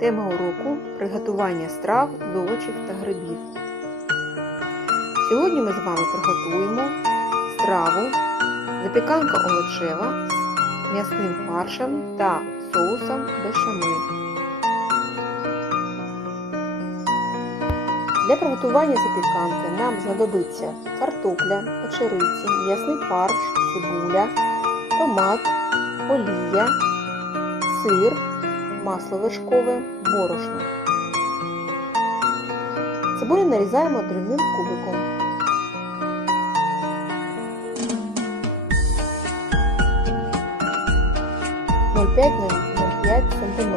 Тема уроку приготування страв з та грибів. Сьогодні ми з вами приготуємо страву запіканка овочева з м'ясним фаршем та соусом бешамель. Для приготування запіканки нам знадобиться картопля, печериці, м'ясний фарш, цибуля, томат, олія, сир, масло вершкове, борошно. Цибулю нарізаємо дрібним кубиком. на 0,5 см.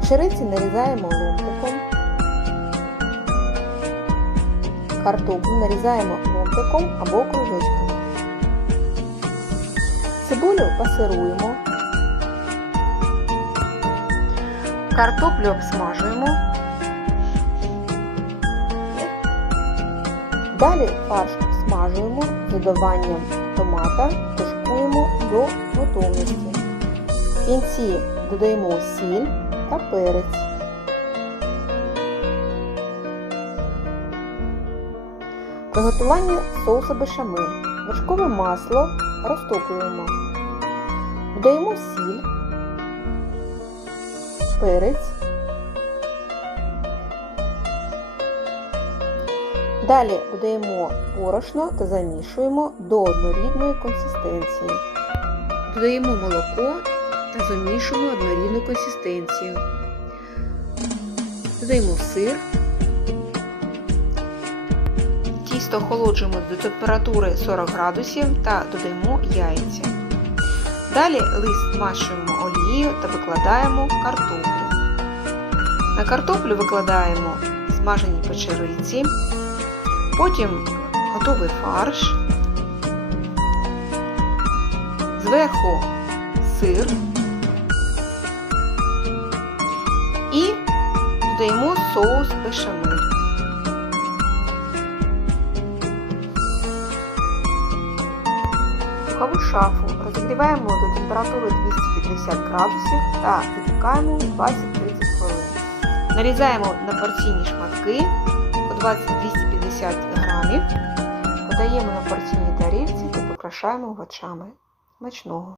Печериці нарізаємо ломтиком. Картоплю нарізаємо ломтиком або кружечками. Цибулю пасируємо. Картоплю обсмажуємо. Далі фарш обсмажуємо з додаванням томата, тушкуємо до готовності. В кінці додаємо сіль та перець. Приготування соусу бешамель. Вершкове масло розтоплюємо. Додаємо сіль, перець. Далі додаємо борошно та замішуємо до однорідної консистенції. Додаємо молоко та замішуємо однорідну консистенцію. Додаємо сир. Тісто охолоджуємо до температури 40 градусів та додаємо яйця. Далі лист змащуємо олією та викладаємо картоплю. На картоплю викладаємо смажені печериці, потім готовий фарш, зверху сир і додаємо соус бешамель. Духову шафу розігріваємо до температури 250 градусів та випікаємо 20-30 хвилин. Нарізаємо на порційні шматки по 20-250 грамів, подаємо на порційні тарілці та прикрашаємо овочами. Смачного!